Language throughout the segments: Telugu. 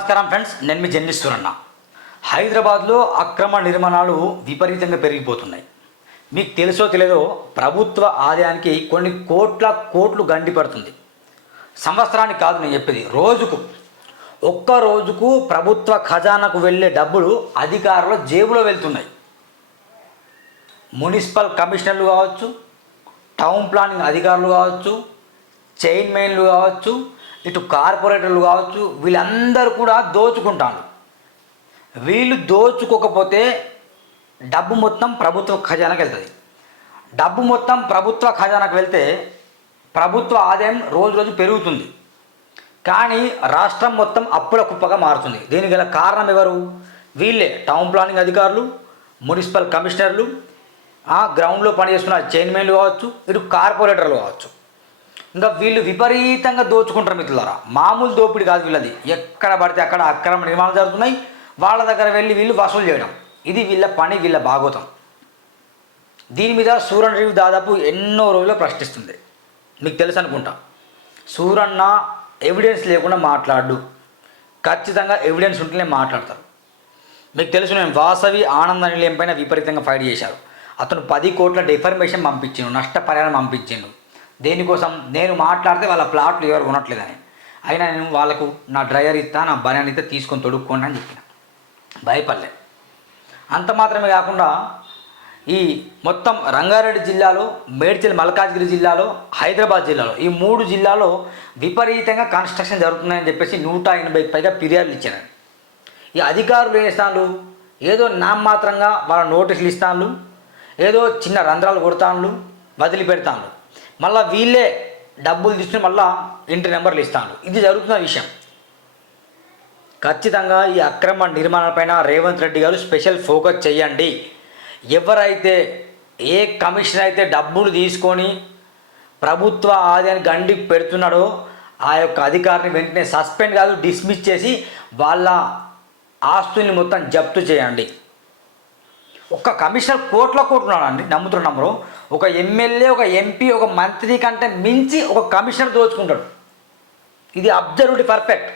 నమస్కారం ఫ్రెండ్స్ నేను మీ జర్నలిస్టురన్న హైదరాబాద్లో అక్రమ నిర్మాణాలు విపరీతంగా పెరిగిపోతున్నాయి. మీకు తెలుసో తెలియదో ప్రభుత్వ ఆదాయానికి కొన్ని కోట్ల కోట్లు గండి పడుతుంది. సంవత్సరానికి కాదు నేను చెప్పేది రోజుకు. ఒక్క రోజుకు ప్రభుత్వ ఖజానాకు వెళ్ళే డబ్బులు అధికారుల జేబులో వెళ్తున్నాయి. మున్సిపల్ కమిషనర్లు కావచ్చు టౌన్ ప్లానింగ్ అధికారులు కావచ్చు చైర్మన్లు కావచ్చు ఇటు కార్పొరేటర్లు కావచ్చు వీళ్ళందరూ కూడా దోచుకుంటారు వీళ్ళు దోచుకోకపోతే డబ్బు మొత్తం ప్రభుత్వ ఖజానాకి వెళ్తుంది. డబ్బు మొత్తం ప్రభుత్వ ఖజానాకు వెళ్తే ప్రభుత్వ ఆదాయం రోజు రోజు పెరుగుతుంది. కానీ రాష్ట్రం మొత్తం అప్పుల కుప్పగా మారుతుంది. దీనికి గల కారణం ఎవరు? వీళ్ళే టౌన్ ప్లానింగ్ అధికారులు మున్సిపల్ కమిషనర్లు గ్రౌండ్లో పనిచేస్తున్న చైర్మన్లు కావచ్చు ఇటు కార్పొరేటర్లు కావచ్చు. ఇంకా వీళ్ళు విపరీతంగా దోచుకుంటారు మిత్రులారా. మామూలు దోపిడి కాదు వీళ్ళది. ఎక్కడ పడితే అక్కడ అక్రమ నిర్మాణాలు జరుగుతున్నాయి. వాళ్ళ దగ్గర వెళ్ళి వీళ్ళు వసూలు చేయడం. ఇది వీళ్ళ పని వీళ్ళ భాగవతం దీని మీద సూరన్ రివ్యూ దాదాపు ఎన్నో రోజులు ప్రశ్నిస్తుంది. మీకు తెలుసు అనుకుంటా. సూరన్న ఎవిడెన్స్ లేకుండా మాట్లాడు. ఖచ్చితంగా ఎవిడెన్స్ ఉంటేనే మాట్లాడతారు. మీకు తెలుసు నేను వాసవి ఆనంద నిలయం పైన విపరీతంగా ఫైట్ చేశారు. అతను పది కోట్ల డిఫర్మేషన్ పంపించిండు నష్టపరిహారం పంపించిండు. దేనికోసం? నేను మాట్లాడితే వాళ్ళ ప్లాట్లు ఎవరు కొనట్లేదని. అయినా నేను వాళ్ళకు నా డ్రైవర్ ఇస్తా నా బనాన్ని ఇస్తే తీసుకొని తొడుక్కోండి అని చెప్పిన. భయపడలే. అంత మాత్రమే కాకుండా ఈ మొత్తం రంగారెడ్డి జిల్లాలో మేడ్చల్ మల్కాజ్గిరి జిల్లాలో హైదరాబాద్ జిల్లాలో ఈ మూడు జిల్లాలో విపరీతంగా కన్స్ట్రక్షన్ జరుగుతున్నాయని చెప్పేసి నూట ఎనభై పైగా ఫిర్యాదులు ఇచ్చారు. ఈ అధికారులు ఏం ఇస్తాను ఏదో నామమాత్రంగా వాళ్ళ నోటీసులు ఇస్తాను ఏదో చిన్న రంధ్రాలు కొడతాను వదిలిపెడతాను మళ్ళీ వీళ్ళే డబ్బులు తీసుకుని మళ్ళీ ఇంటి నెంబర్లు ఇస్తాను ఇది జరుగుతున్న విషయం. ఖచ్చితంగా ఈ అక్రమ నిర్మాణాలపైన రేవంత్ రెడ్డి గారు స్పెషల్ ఫోకస్ చేయండి. ఎవరైతే ఏ కమిషన్ అయితే డబ్బులు తీసుకొని ప్రభుత్వ ఆదాయాన్ని గండి పెడుతున్నాడో ఆ యొక్క అధికారిని వెంటనే సస్పెండ్ కాదు డిస్మిస్ చేసి వాళ్ళ ఆస్తుల్ని మొత్తం జప్తు చేయండి. ఒక్క కమిషనర్ కోట్ల కోట్లు నమ్ముతున్న నమ్మరు ఒక ఎమ్మెల్యే ఒక ఎంపీ ఒక మంత్రి కంటే మించి ఒక కమిషనర్ దోచుకుంటాడు. ఇది అబ్జర్వ్డ్ పర్ఫెక్ట్.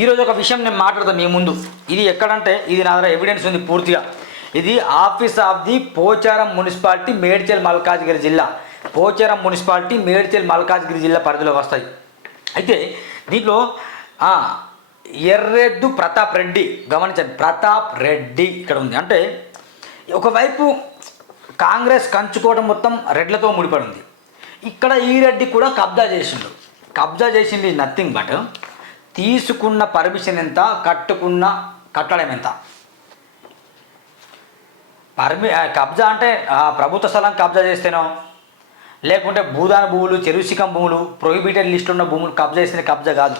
ఈరోజు ఒక విషయం నేను మాట్లాడతాను మీ ముందు. ఇది ఎక్కడంటే ఇది నా దగ్గర ఎవిడెన్స్ ఉంది పూర్తిగా. ఇది office of the Pocharam municipality Medchal Malkajgiri జిల్లా. పోచారం మున్సిపాలిటీ మేడ్చల్ మల్కాజ్గిరి జిల్లా పరిధిలో వస్తాయి. అయితే దీంట్లో ఎర్రెద్దు ప్రతాప్ రెడ్డి గమనించండి ప్రతాప్ రెడ్డి ఇక్కడ ఉంది. అంటే ఒకవైపు కాంగ్రెస్ కంచుకోవడం మొత్తం రెడ్లతో ముడిపడింది. ఇక్కడ ఈ రెడ్డి కూడా కబ్జా చేసిండు. కబ్జా చేసింది నథింగ్ బట్ తీసుకున్న పర్మిషన్ ఎంత కట్టుకున్న కట్టడం ఎంత? పర్మి కబ్జా అంటే ప్రభుత్వ స్థలం కబ్జా చేస్తేనో లేకుంటే భూదాన భూములు చెరుసికం భూములు ప్రొహిబిటెడ్ లిస్ట్ ఉన్న భూములు కబ్జా చేసిన కబ్జా కాదు.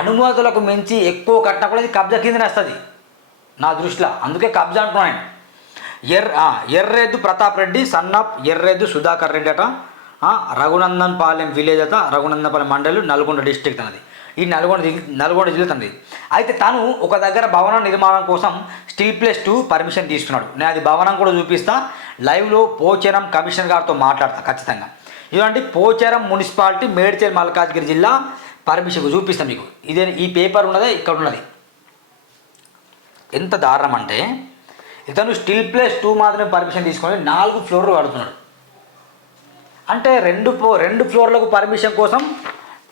అనుమతులకు మించి ఎక్కువ కట్టినా కూడా ఇది కబ్జా కిందనే వస్తుంది. నా దృష్టిలో. అందుకే కబ్జా అంటున్నాను ఎర్ ఎర్రేదు ప్రతాప్ రెడ్డి సన్నాప్ ఎర్రేదు సుధాకర్ రెడ్డి అట. రఘునందన్ పాలెం విలేజ్ అట రఘునందన్ పాలెం మండలి నల్గొండ డిస్టిక్ తనది ఈ నల్గొండ జిల్లా నల్గొండ జిల్లా తనది. అయితే తను ఒక దగ్గర భవన నిర్మాణం కోసం స్టీల్ ప్లేస్ టూ పర్మిషన్ తీసుకున్నాడు. నేను అది భవనం కూడా చూపిస్తా. లైవ్లో పోచారం కమిషనర్ గారితో మాట్లాడతా ఖచ్చితంగా. ఇలాంటి పోచారం మున్సిపాలిటీ మేడ్చల్ మల్కాజ్గిరి జిల్లా పర్మిషన్ చూపిస్తాం మీకు. ఇదే ఈ పేపర్ ఉన్నదే ఇక్కడ ఉన్నది. ఎంత దారుణం అంటే ఇతను స్టిల్ ప్లేస్ టూ మాత్రమే పర్మిషన్ తీసుకొని నాలుగు ఫ్లోర్లు కడుతున్నాడు. అంటే రెండు ఫ్లో రెండు ఫ్లోర్లకు పర్మిషన్ కోసం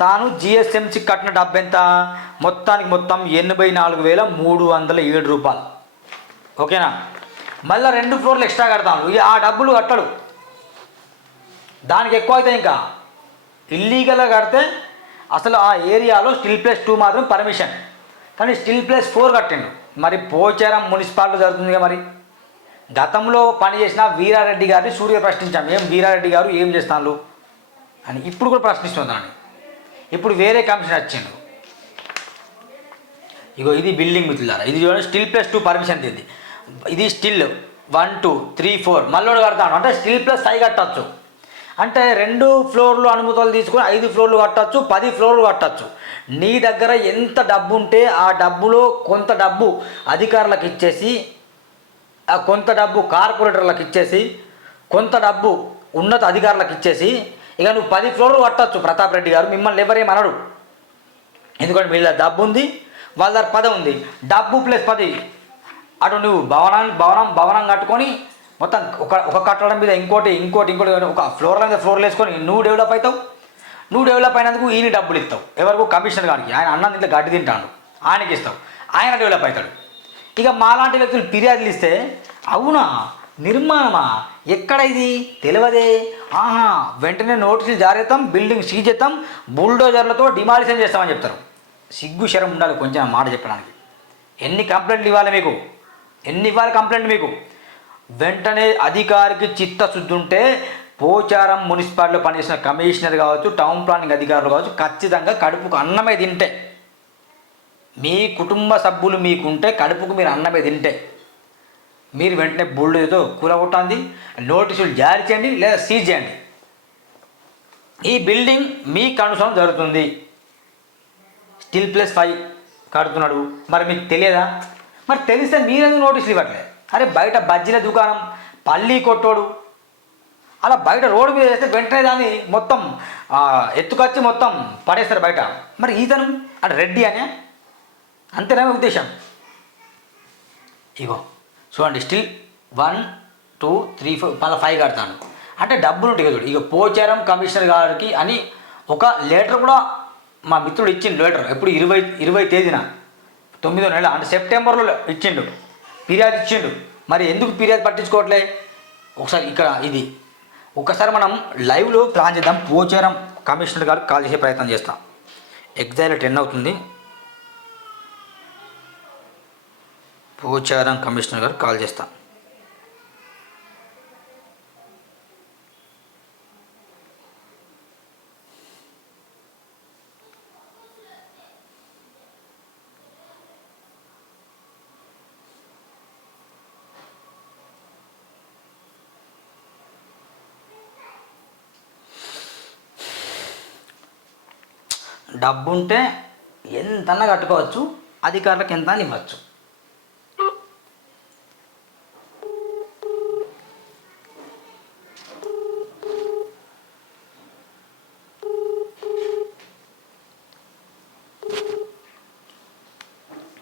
తాను జిఎస్ఎంసి కట్టిన డబ్బు ఎంత? మొత్తానికి మొత్తం ఎనభై నాలుగు వేల మూడు వందల ఏడు రూపాయలు. ఓకేనా? మళ్ళీ రెండు ఫ్లోర్లు ఎక్స్ట్రా కడతాను. ఇక ఆ డబ్బులు కట్టడు. దానికి ఎక్కువ అయితే ఇంకా. ఇల్లీగల్గా కడితే అసలు ఆ ఏరియాలో స్టిల్ ప్లేస్ టూ మాత్రం పర్మిషన్ కానీ స్టిల్ ప్లేస్ ఫోర్ కట్టిండు. మరి పోచారం మున్సిపాలిటీ జరుగుతుందిగా మరి. గతంలో పనిచేసిన వీరారెడ్డి గారిని సూర్య ప్రశ్నించాం. ఏం వీరారెడ్డి గారు ఏం చేస్తాను అని ఇప్పుడు కూడా ప్రశ్నిస్తున్నాను ఇప్పుడు వేరే కమిషన్ వచ్చిండు ఇగో ఇది బిల్డింగ్ మిత్రులారా ఇది చూడండి స్టిల్ ప్లస్ టూ పర్మిషన్ ఇది ఇది stilt one two three four మళ్ళీ కడతాను. అంటే స్టిల్ ప్లస్ ఐ కట్టచ్చు. అంటే రెండు ఫ్లోర్లు అనుమతులు తీసుకొని ఐదు ఫ్లోర్లు కట్టచ్చు పది ఫ్లోర్లు కట్టచ్చు. నీ దగ్గర ఎంత డబ్బు ఉంటే ఆ డబ్బులో కొంత డబ్బు అధికారులకు ఇచ్చేసి ఆ కొంత డబ్బు కార్పొరేటర్లకు ఇచ్చేసి కొంత డబ్బు ఉన్నత అధికారులకు ఇచ్చేసి ఇక నువ్వు పది ఫ్లోర్లు కట్టచ్చు. ప్రతాప్ రెడ్డి గారు మిమ్మల్ని ఎవరేమనడు ఎందుకంటే వీళ్ళ డబ్బు ఉంది వాళ్ళ దగ్గర పది ఉంది. డబ్బు ప్లస్ పది. అటు నువ్వు భవనాన్ని భవనం భవనం కట్టుకొని మొత్తం ఒక ఒక కట్టడం మీద ఇంకోటి ఇంకోటి ఇంకోటి ఒక ఫ్లోర్ల మీద ఫ్లోర్లు వేసుకొని నువ్వు డెవలప్ అవుతావు. నువ్వు డెవలప్ అయినందుకు ఈయన డబ్బులు ఇస్తావు. ఎవరికి కమిషనర్ గారికి ఆయన అన్నం ఇంట్లో గడ్డి తింటాడు. ఆయనకి ఇస్తావు. ఆయన డెవలప్ అవుతాడు. ఇక మాలాంటి వ్యక్తులు ఫిర్యాదులు ఇస్తే అవునా? నిర్మాణమా? ఎక్కడ ఇది? తెలియదే. ఆహా వెంటనే నోటీసులు జారేస్తాం బిల్డింగ్ సీజ్ చేస్తాం బుల్డోజర్లతో డిమాలిషన్ చేస్తామని చెప్తారు. సిగ్గు శరం ఉండాలి కొంచెం మాట చెప్పడానికి. ఎన్ని కంప్లైంట్లు ఇవ్వాలి మీకు? ఎన్ని ఇవ్వాలి కంప్లైంట్ మీకు? వెంటనే అధికారికి చిత్తశుద్ధి ఉంటే పోచారం మున్సిపాలిటీలో పనిచేసిన కమిషనర్ కావచ్చు టౌన్ ప్లానింగ్ అధికారులు కావచ్చు ఖచ్చితంగా కడుపుకు అన్నమే తింటే. మీ కుటుంబ సభ్యులు మీకుంటే కడుపుకు మీరు అన్నమే తింటే. మీరు వెంటనే బుల్డేతో కూలగొట్టండి నోటీసులు జారీ చేయండి లేదా సీజ్ చేయండి. ఈ బిల్డింగ్ మీ కనుసరం జరుగుతుంది. స్టిల్ ప్లస్ ఫైవ్ కడుతున్నాడు. మరి మీకు తెలియదా? మరి తెలిస్తే మీరెందుకు నోటీసులు ఇవ్వట్లేదు? అరే బయట బజ్జీల దుకాణం పల్లీ కొట్టోడు. అలా బయట రోడ్డు మీద వేస్తే వెంటనే దాన్ని మొత్తం ఎత్తుకొచ్చి మొత్తం పడేస్తారు బయట. మరి ఈతను? అంటే రెడ్డి అనే? అంతేనా ఉద్దేశం? ఇగో చూడండి stilt one two three four మళ్ళీ ఫైవ్ కడతాను అంటే డబ్బులు ఉంటాయి కదా చూడు. ఇక పోచారం కమిషనర్ గారికి అని ఒక లెటర్ కూడా మా మిత్రుడు ఇచ్చిండు లెటర్. ఎప్పుడు ఇరవై ఇరవై తేదీన. తొమ్మిదో నెల అంటే సెప్టెంబర్లో ఇచ్చిండు. ఫిర్యాదు ఇచ్చిండు. మరి ఎందుకు ఫిర్యాదు పట్టించుకోవట్లే? ఒకసారి ఇక్కడ ఇది. ఒకసారి మనం లైవ్లో ప్లాన్ చేద్దాం. పోచారం కమిషనర్ గారు కాల్ చేసే ప్రయత్నం చేస్తాం. ఎగ్జాక్ట్ టెన్ అవుతుంది. పోచారం కమిషనర్ గారు కాల్ చేస్తాం. డబ్బు ఉంటే ఎంతన్నా కట్టుకోవచ్చు అధికారులకు ఎంత అని ఇవ్వచ్చు.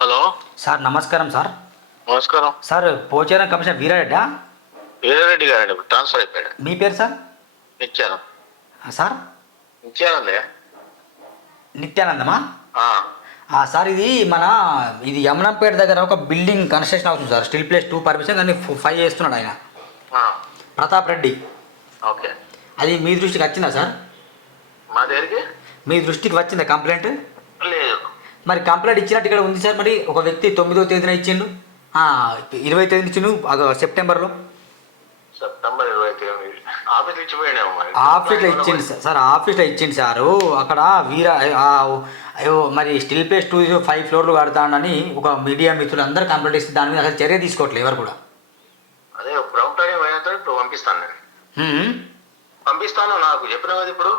హలో. సార్ నమస్కారం సార్. నమస్కారం. సార్ పోచారం కమిషనర్ వీరారెడ్డా? వీరారెడ్డి గారండి ట్రాన్స్ఫర్ అయిపోయాడు. మీ పేరు సార్? ఆ, సార్? ఇచ్చానండి నిత్యానందమా? సార్ ఇది మన ఇది యమునంపేట దగ్గర ఒక బిల్డింగ్ కన్స్ట్రక్షన్ అవుతుంది sir. Stilt plus two permission కానీ ఫైవ్ చేస్తున్నాడు ఆయన. ప్రతాప్ రెడ్డి. ఓకే. అది మీ దృష్టికి వచ్చిందా సార్? మా దగ్గరికి? మీ దృష్టికి వచ్చిందా కంప్లైంట్? లేదు. మరి కంప్లైంట్ ఇచ్చినట్టు ఇక్కడ ఉంది సార్ మరి ఒక వ్యక్తి తొమ్మిదో తేదీన ఇచ్చిండు. ఇరవై తేదీన ఇచ్చిండు సెప్టెంబర్లో. సెప్టెంబర్ ఆఫీస్లో ఇచ్చింది సార్. సార్ ఆఫీస్లో ఇచ్చింది సారు. అక్కడ వీర మరి స్టిల్ ప్లేస్ టూ ఫైవ్ ఫ్లోర్లు కడతానని ఒక మీడియా మిత్రులు అందరూ కంప్లైంట్ ఇస్తే దాని మీద అసలు చర్య తీసుకోవట్లేదు ఎవరు కూడా. అదే ఇప్పుడు పంపిస్తాను నేను. హ్మ్. పంపిస్తాను నాకు. చెప్పిన ఇప్పుడు?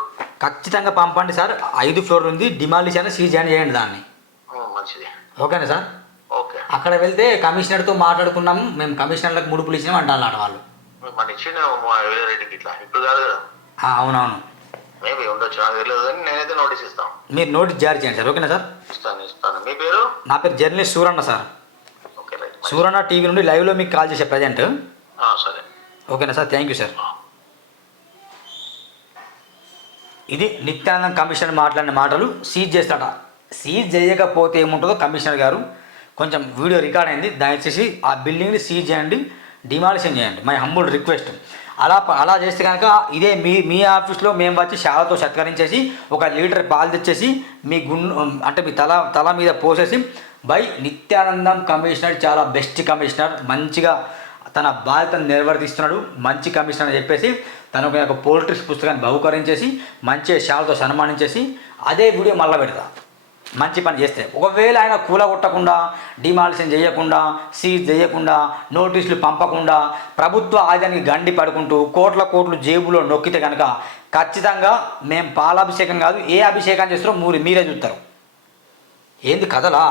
ఖచ్చితంగా పంపండి సార్. ఐదు ఫ్లోర్లు ఉంది. డిమాలిషన్ సీజ్ అని చేయండి దాన్ని. మంచిది. ఓకేనా సార్? ఓకే. అక్కడ వెళ్తే కమిషనర్తో మాట్లాడుకున్నాము మేము కమిషనర్లకు ముడుపులు ఇచ్చినాం అంటారు ఆడ వాళ్ళు. మన ఇచ్చిన వీరారెడ్డికి ఇట్లా. ఇప్పుడు కాదు కదా. అవునవును. మేబీ ఉండొచ్చు నాకు తెలియదు కానీ నేనైతే నోటీస్ ఇస్తాను మీరు నోటీస్ జారీ చేయండి సార్ ఓకేనా సార్? ఇస్తాను ఇస్తాను. మీ పేరు? నా పేరు journalist Suranna sir. Okay right. Suranna TV నుండి లైవ్లో మీకు కాల్ చేసే ప్రజెంట్. సరే. ఓకేనా సార్ థ్యాంక్ యూ సార్. ఇది నిత్యానందం కమిషనర్ మాట్లాడిన మాటలు సీజ్ చేస్తాడ? సీజ్ చేయకపోతే ఏముంటుందో కమిషనర్ గారు కొంచెం వీడియో రికార్డ్ అయింది. దయచేసి ఆ బిల్డింగ్ని సీజ్ చేయండి. డిమాలిషన్ చేయండి. మై హంబుల్ రిక్వెస్ట్ అలా అలా చేస్తే కనుక ఇదే మీ మీ ఆఫీస్లో మేము వచ్చి శాలతో సత్కరించేసి ఒక లీటర్ పాలు తెచ్చేసి మీ గుండు అంటే మీ తల తల మీద పోసేసి బై నిత్యానందం కమిషనర్ చాలా బెస్ట్ కమిషనర్ మంచిగా తన బాధ్యతను నిర్వర్తిస్తున్నాడు మంచి కమిషనర్ అని చెప్పేసి తనకు యొక్క పోల్ట్రీస్ పుస్తకాన్ని బహుకరించేసి మంచి శాలతో సన్మానించేసి అదే వీడియో మళ్ళీ పెడతా. మంచి పని చేస్తే. ఒకవేళ ఆయన కూలగొట్టకుండా డిమాలిషన్ చేయకుండా సీజ్ చేయకుండా నోటీసులు పంపకుండా ప్రభుత్వ ఆదాయానికి గండి పడుకుంటూ కోట్ల కోట్లు జేబులో నొక్కితే కనుక ఖచ్చితంగా మేము పాలాభిషేకం కాదు ఏ అభిషేకం చేస్తారో మీరు మీరే చూస్తారు. ఏంది కథలా?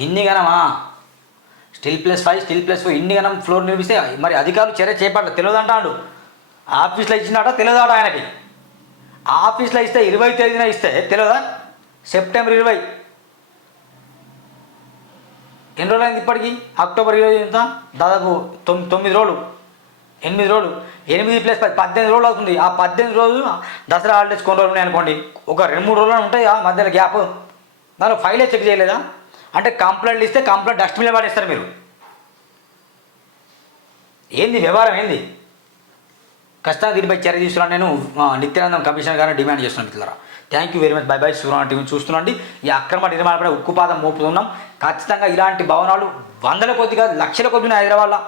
గిన్ని గనమా stilt plus five stilt plus four ఇన్ని గనం ఫ్లోర్ నిర్మిస్తే మరి అధికారులు చర్య చేపట్ల తెలియదు అంటాడు ఆఫీస్లో ఇచ్చినాట తెలియదాట ఆయనకి. ఆఫీస్లో ఇస్తే ఇరవై తేదీన ఇస్తే తెలియదా? సెప్టెంబర్ ఇరవై. ఎన్ని రోజులు అయింది ఇప్పటికి? అక్టోబర్ ఇరవై ఎంత? దాదాపు తొమ్మిది తొమ్మిది రోజులు. ఎనిమిది రోజులు. ఎనిమిది ప్లస్ పది పద్దెనిమిది రోజులు అవుతుంది. ఆ పద్దెనిమిది రోజులు దసరా హాలిడేస్ కొన్ని రోజులు ఉన్నాయి అనుకోండి. ఒక రెండు మూడు రోజులు ఉంటాయి? ఆ మధ్యలో గ్యాప్. దానిలో ఫైలే చెక్ చేయలేదా? అంటే కంప్లైంట్లు ఇస్తే కంప్లైంట్ డస్ట్బిన్లో పడేస్తారు మీరు. ఏంది వ్యవహారం ఏంది? ఖచ్చితంగా దీనిపై చర్య తీసుకున్నా నేను నిత్యానందం కమిషనర్ గారిని డిమాండ్ చేస్తున్నాను మిత్రులారా. Thank you very much bye bye Surya TV చూస్తున్నాండి. ఈ అక్రమ నిర్మాణపై ఉక్కుపాదం మోపుతున్నాం. ఖచ్చితంగా ఇలాంటి భవనాలు వందల కొద్దిగా లక్షల కొద్ది ఉన్నాయి హైదరాబాద్లో.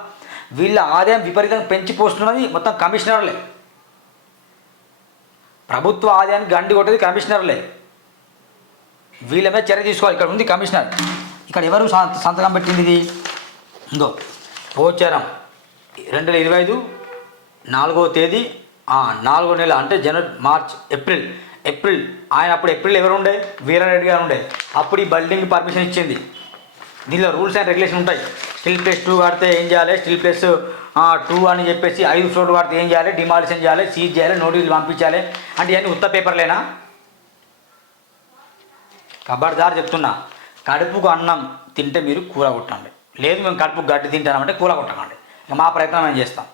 వీళ్ళ ఆదాయం విపరీతంగా పెంచిపోస్తున్నది మొత్తం కమిషనర్లే. ప్రభుత్వ ఆదాయానికి గండి కొట్టేది కమిషనర్లే. వీళ్ళ మీద చర్య తీసుకోవాలి. ఇక్కడ ఉంది కమిషనర్. ఇక్కడ ఎవరు సంత- సంతకం పెట్టింది ఇది? ఇందో పోచారం రెండు వేల ఇరవై ఐదు నాలుగో తేదీ నాలుగో నెల అంటే జనవరి మార్చ్ ఏప్రిల్. ఏప్రిల్ ఆయన అప్పుడు ఏప్రిల్ ఎవరు ఉండే వీరారెడ్డి గారు ఉండే అప్పుడు ఈ బిల్డింగ్ పర్మిషన్ ఇచ్చింది. దీనిలో రూల్స్ అండ్ రెగ్యులేషన్ ఉంటాయి. స్టిల్ ప్లేస్ టూ కడితే ఏం చేయాలి? స్టిల్ ప్లేస్ టూ అని చెప్పేసి ఐదు ఫ్లోర్ కడితే ఏం చేయాలి? డిమాలిషన్ చేయాలి సీజ్ చేయాలి నోటీసులు పంపించాలి. అంటే ఇవన్నీ ఉత్త పేపర్లేనా? కబడ్దార్ చెప్తున్నా కడుపుకు అన్నం తింటే మీరు కూర కొట్టండి. లేదు మేము కడుపుకు గడ్డి తింటామంటే కూర కొట్టకండి. మా ప్రయత్నం మేము చేస్తాం.